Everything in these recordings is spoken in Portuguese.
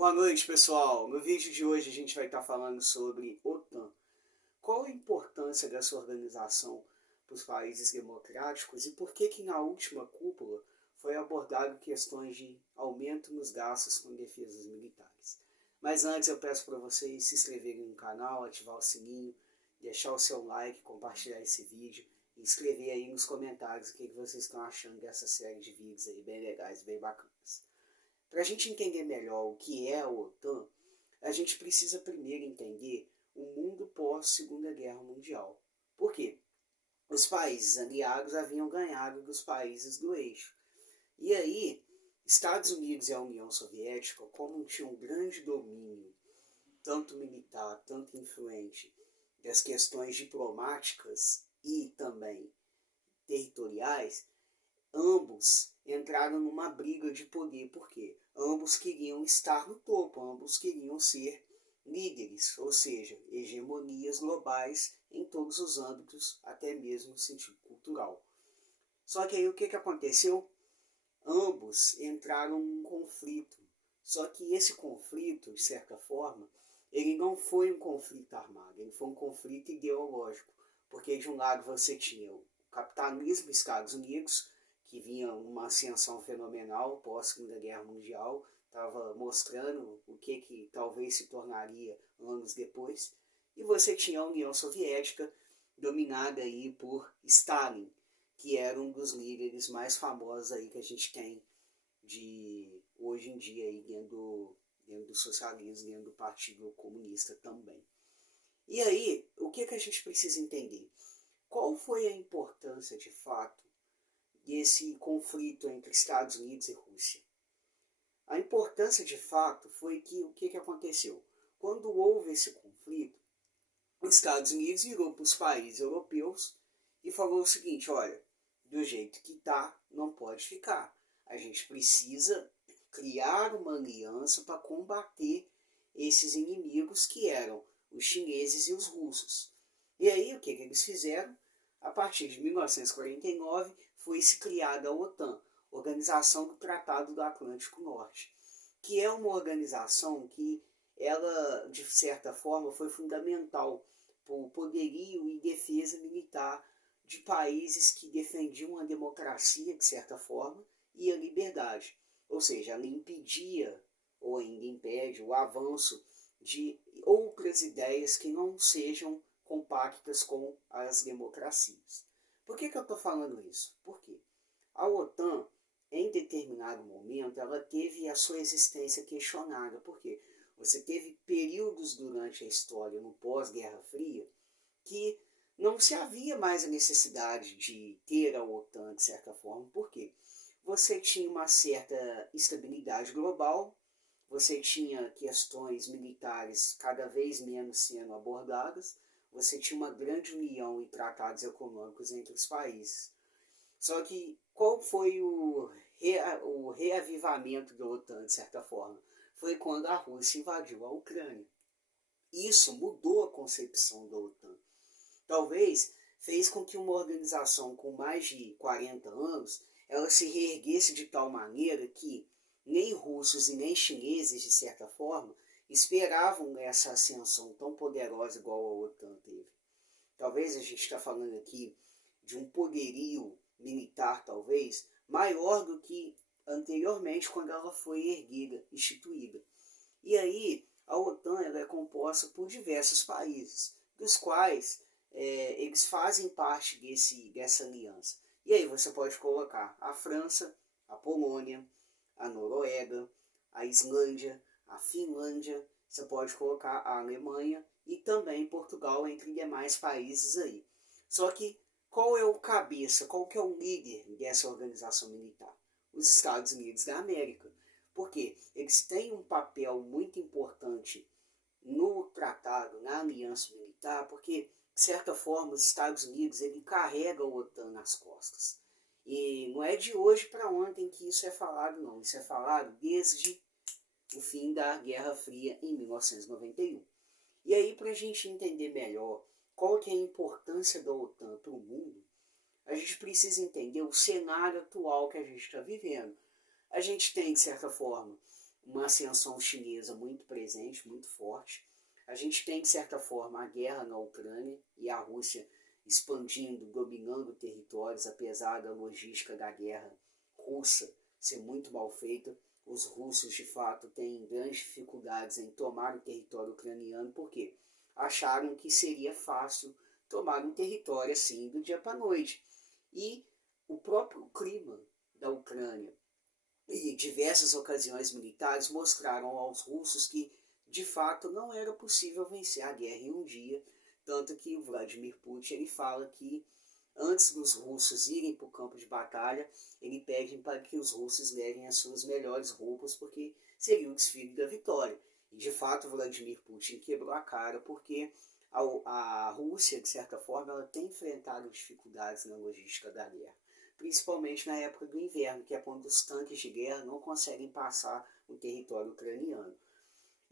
Boa noite, pessoal. No vídeo de hoje a gente vai estar falando sobre OTAN. Qual a importância dessa organização para os países democráticos e por que na última cúpula foi abordado questões de aumento nos gastos com defesas militares. Mas antes eu peço para vocês se inscreverem no canal, ativar o sininho, deixar o seu like, compartilhar esse vídeo e escrever aí nos comentários o que vocês estão achando dessa série de vídeos aí bem legais, bem bacanas. Para a gente entender melhor o que é a OTAN, a gente precisa primeiro entender o mundo pós-Segunda Guerra Mundial. Por quê? Os países aliados haviam ganhado dos países do eixo. E aí, Estados Unidos e a União Soviética, como tinham um grande domínio, tanto militar, tanto influente, das questões diplomáticas e também territoriais, ambos entraram numa briga de poder, porque ambos queriam estar no topo, ambos queriam ser líderes, ou seja, hegemonias globais em todos os âmbitos, até mesmo no sentido cultural. Só que aí o que aconteceu? Ambos entraram num conflito, só que esse conflito, de certa forma, ele não foi um conflito armado, ele foi um conflito ideológico, porque de um lado você tinha o capitalismo dos Estados Unidos, que vinha uma ascensão fenomenal pós-Segunda Guerra Mundial, estava mostrando o que talvez se tornaria anos depois, e você tinha a União Soviética, dominada aí por Stalin, que era um dos líderes mais famosos aí que a gente tem de hoje em dia aí dentro do socialismo, dentro do Partido Comunista também. E aí, o que a gente precisa entender? Qual foi a importância de fato desse conflito entre Estados Unidos e Rússia? A importância de fato foi que o que aconteceu? Quando houve esse conflito, os Estados Unidos virou para os países europeus e falou o seguinte: olha, do jeito que está, não pode ficar. A gente precisa criar uma aliança para combater esses inimigos que eram os chineses e os russos. E aí o que eles fizeram? A partir de 1949 foi-se criada a OTAN, Organização do Tratado do Atlântico Norte, que é uma organização que ela, de certa forma, foi fundamental para o poderio e defesa militar de países que defendiam a democracia, de certa forma, e a liberdade. Ou seja, ela impedia, ou ainda impede, o avanço de outras ideias que não sejam compactas com as democracias. Por que eu estou falando isso? Porque a OTAN, em determinado momento, ela teve a sua existência questionada. Por quê? Você teve períodos durante a história, no pós-Guerra Fria, que não se havia mais a necessidade de ter a OTAN, de certa forma. Por quê? Você tinha uma certa estabilidade global, você tinha questões militares cada vez menos sendo abordadas, você tinha uma grande união e tratados econômicos entre os países. Só que qual foi o reavivamento da OTAN, de certa forma? Foi quando a Rússia invadiu a Ucrânia. Isso mudou a concepção da OTAN. Talvez fez com que uma organização com mais de 40 anos ela se reerguesse de tal maneira que nem russos e nem chineses, de certa forma, esperavam essa ascensão tão poderosa igual a OTAN teve. Talvez a gente está falando aqui de um poderio militar, talvez, maior do que anteriormente quando ela foi erguida, instituída. E aí, a OTAN ela é composta por diversos países, dos quais eles fazem parte dessa aliança. E aí você pode colocar a França, a Polônia, a Noruega, a Islândia, a Finlândia, você pode colocar a Alemanha e também Portugal, entre demais países aí. Só que qual é o cabeça, qual que é o líder dessa organização militar? Os Estados Unidos da América. Porque eles têm um papel muito importante no tratado, na aliança militar, porque, de certa forma, os Estados Unidos ele carrega o OTAN nas costas. E não é de hoje para ontem que isso é falado, não. Isso é falado desde o fim da Guerra Fria, em 1991. E aí, para a gente entender melhor qual que é a importância da OTAN para o mundo, a gente precisa entender o cenário atual que a gente está vivendo. A gente tem, de certa forma, uma ascensão chinesa muito presente, muito forte. A gente tem, de certa forma, a guerra na Ucrânia e a Rússia expandindo, dominando territórios, apesar da logística da guerra russa ser muito mal feita. Os russos, de fato, têm grandes dificuldades em tomar o território ucraniano, porque acharam que seria fácil tomar um território assim do dia para a noite. E o próprio clima da Ucrânia e diversas ocasiões militares mostraram aos russos que, de fato, não era possível vencer a guerra em um dia, tanto que o Vladimir Putin ele fala que antes dos russos irem para o campo de batalha, ele pede para que os russos levem as suas melhores roupas, porque seria o desfile da vitória. E de fato, Vladimir Putin quebrou a cara, porque a Rússia, de certa forma, ela tem enfrentado dificuldades na logística da guerra, principalmente na época do inverno, que é quando os tanques de guerra não conseguem passar o território ucraniano.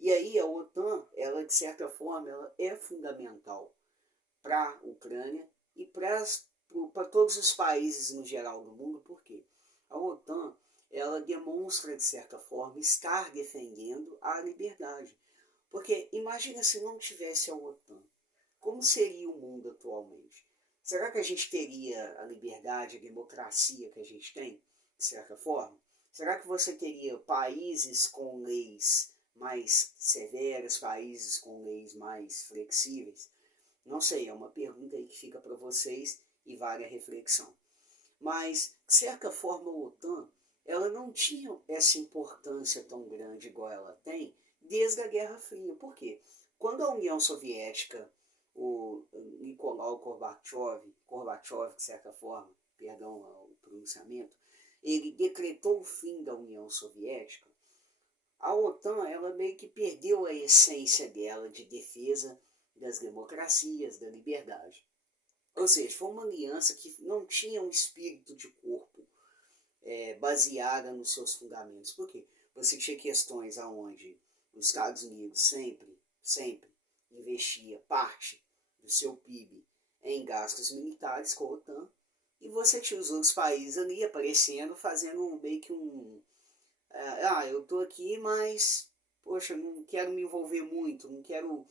E aí a OTAN, ela de certa forma, ela é fundamental para a Ucrânia e para todos os países no geral do mundo, porque a OTAN ela demonstra, de certa forma, estar defendendo a liberdade. Porque imagina se não tivesse a OTAN, como seria o mundo atualmente? Será que a gente teria a liberdade, a democracia que a gente tem, de certa forma? Será que você teria países com leis mais severas, países com leis mais flexíveis? Não sei, é uma pergunta aí que fica para vocês e vale a reflexão. Mas, de certa forma, a OTAN ela não tinha essa importância tão grande igual ela tem desde a Guerra Fria. Por quê? Quando a União Soviética, o Nicolau Gorbachev, de certa forma, perdão o pronunciamento, ele decretou o fim da União Soviética, a OTAN ela meio que perdeu a essência dela de defesa das democracias, da liberdade. Ou seja, foi uma aliança que não tinha um espírito de corpo baseada nos seus fundamentos. Por quê? Você tinha questões aonde os Estados Unidos sempre investia parte do seu PIB em gastos militares com a OTAN, e você tinha os outros países ali aparecendo, fazendo meio que eu tô aqui, mas, poxa, não quero me envolver muito, não quero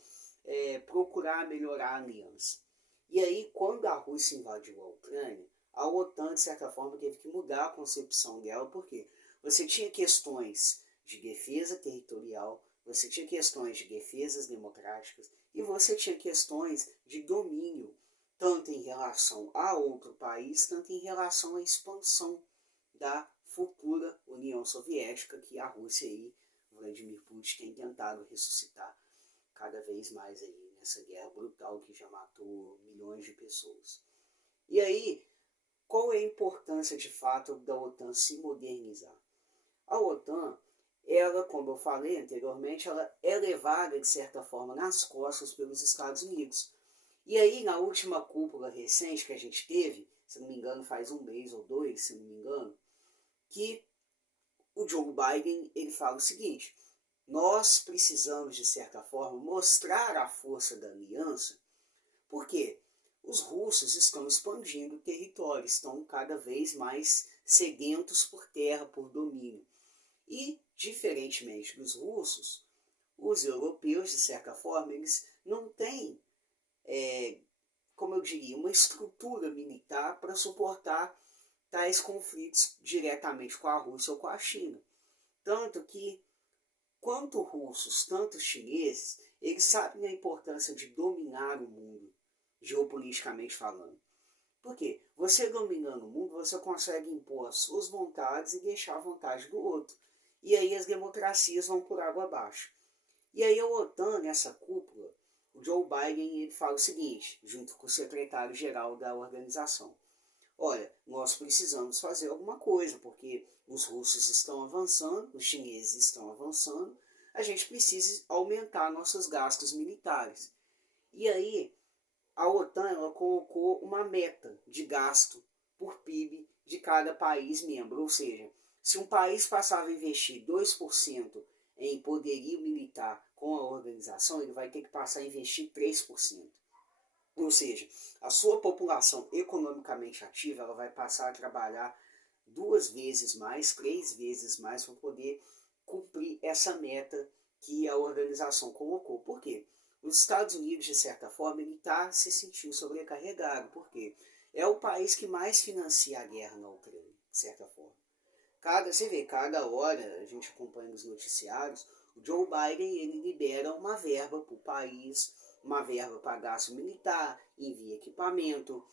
procurar melhorar a aliança. E aí, quando a Rússia invadiu a Ucrânia, a OTAN, de certa forma, teve que mudar a concepção dela, porque você tinha questões de defesa territorial, você tinha questões de defesas democráticas e você tinha questões de domínio, tanto em relação a outro país, tanto em relação à expansão da futura União Soviética, que a Rússia e Vladimir Putin tem tentado ressuscitar cada vez mais aí nessa guerra brutal que já matou milhões de pessoas. E aí, qual é a importância de fato da OTAN se modernizar? A OTAN, ela, como eu falei anteriormente, ela é levada de certa forma nas costas pelos Estados Unidos. E aí, na última cúpula recente que a gente teve, se não me engano faz um mês ou dois, se não me engano, que o Joe Biden ele fala o seguinte: nós precisamos, de certa forma, mostrar a força da aliança, porque os russos estão expandindo o território, estão cada vez mais sedentos por terra, por domínio. E, diferentemente dos russos, os europeus, de certa forma, eles não têm, como eu diria, uma estrutura militar para suportar tais conflitos diretamente com a Rússia ou com a China. Tanto que, quanto russos, tanto chineses, eles sabem a importância de dominar o mundo, geopoliticamente falando. Porque você dominando o mundo, você consegue impor as suas vontades e deixar a vontade do outro. E aí as democracias vão por água abaixo. E aí a OTAN, nessa cúpula, o Joe Biden ele fala o seguinte, junto com o secretário-geral da organização: olha, nós precisamos fazer alguma coisa, porque os russos estão avançando, os chineses estão avançando, a gente precisa aumentar nossos gastos militares. E aí, a OTAN ela colocou uma meta de gasto por PIB de cada país membro, ou seja, se um país passava a investir 2% em poderio militar com a organização, ele vai ter que passar a investir 3%. Ou seja, a sua população economicamente ativa ela vai passar a trabalhar 2 vezes mais, 3 vezes mais para poder cumprir essa meta que a organização colocou. Por quê? Os Estados Unidos, de certa forma, ele está se sentindo sobrecarregado, porque é o país que mais financia a guerra na Ucrânia, de certa forma. Você vê, cada hora, a gente acompanha nos noticiários, o Joe Biden ele libera uma verba para o país, uma verba para gasto militar, envia equipamento.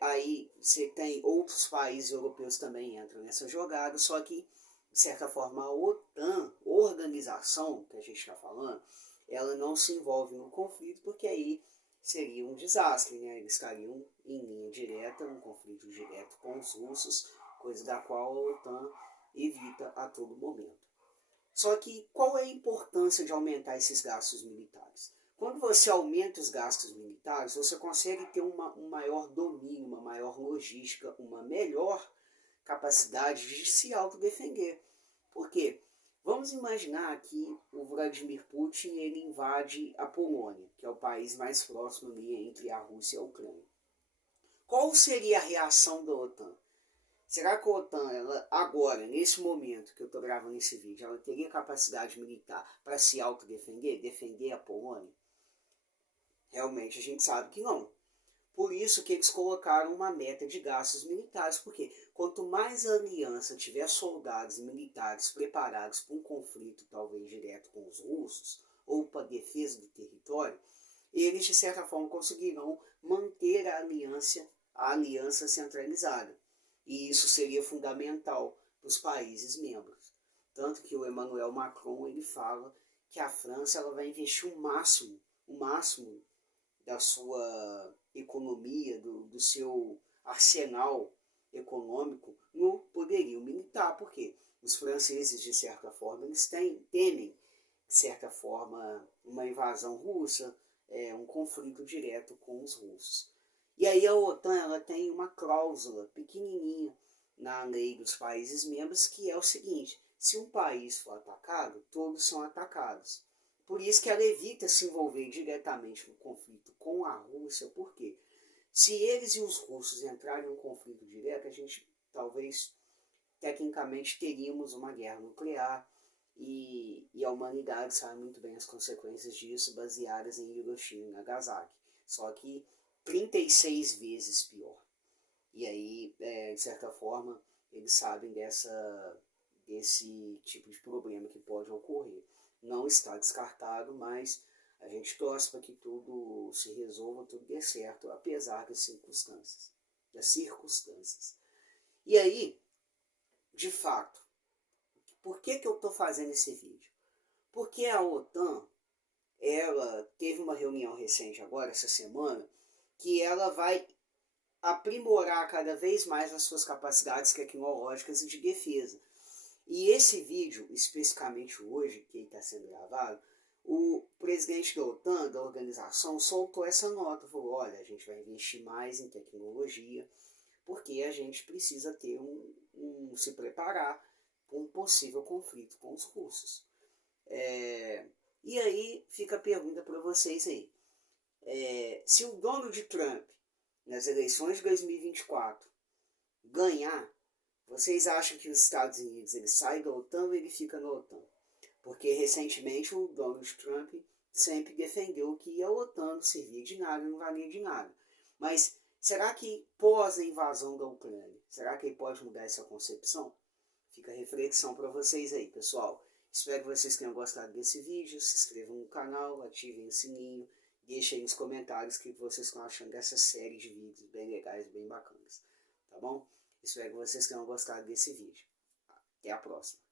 Aí você tem outros países europeus também entram nessa jogada, só que, de certa forma, a OTAN, organização que a gente está falando, ela não se envolve no conflito, porque aí seria um desastre, né? Eles estariam em linha direta, um conflito direto com os russos, coisa da qual a OTAN evita a todo momento. Só que qual é a importância de aumentar esses gastos militares? Quando você aumenta os gastos militares, você consegue ter um maior domínio, uma maior logística, uma melhor capacidade de se autodefender. Por quê? Vamos imaginar que o Vladimir Putin ele invade a Polônia, que é o país mais próximo ali entre a Rússia e a Ucrânia. Qual seria a reação da OTAN? Será que a OTAN, ela, agora, nesse momento que eu estou gravando esse vídeo, ela teria capacidade militar para se autodefender, defender a Polônia? Realmente a gente sabe que não. Por isso que eles colocaram uma meta de gastos militares, porque quanto mais a aliança tiver soldados e militares preparados para um conflito talvez direto com os russos, ou para a defesa do território, eles de certa forma conseguirão manter a aliança centralizada. E isso seria fundamental para os países membros. Tanto que o Emmanuel Macron ele fala que a França ela vai investir o máximo da sua economia, do seu arsenal econômico no poderio militar, porque os franceses, de certa forma, eles temem, de certa forma, uma invasão russa, um conflito direto com os russos. E aí a OTAN ela tem uma cláusula pequenininha na lei dos países membros que é o seguinte: se um país for atacado, todos são atacados. Por isso que ela evita se envolver diretamente no conflito com a Rússia, porque se eles e os russos entrarem em um conflito direto, a gente talvez tecnicamente teríamos uma guerra nuclear e a humanidade sabe muito bem as consequências disso, baseadas em Hiroshima e Nagasaki. Só que 36 vezes pior. E aí, de certa forma, eles sabem desse tipo de problema que pode ocorrer. Não está descartado, mas a gente torce para que tudo se resolva, tudo dê certo, apesar das circunstâncias. E aí, de fato, por que eu estou fazendo esse vídeo? Porque a OTAN, ela teve uma reunião recente agora, essa semana, que ela vai aprimorar cada vez mais as suas capacidades tecnológicas e de defesa. E esse vídeo, especificamente hoje, que está sendo gravado, o presidente da OTAN, da organização, soltou essa nota, falou: olha, a gente vai investir mais em tecnologia, porque a gente precisa ter se preparar para um possível conflito com os russos. E aí fica a pergunta para vocês aí. Se o Donald Trump, nas eleições de 2024, ganhar, vocês acham que os Estados Unidos ele sai da OTAN ou ele fica na OTAN? Porque recentemente o Donald Trump sempre defendeu que a OTAN não servia de nada, não valia de nada. Mas será que pós a invasão da Ucrânia, será que ele pode mudar essa concepção? Fica a reflexão para vocês aí, pessoal. Espero que vocês tenham gostado desse vídeo. Se inscrevam no canal, ativem o sininho. Deixem aí nos comentários o que vocês estão achando dessa série de vídeos bem legais, bem bacanas. Tá bom? Espero que vocês tenham gostado desse vídeo. Até a próxima.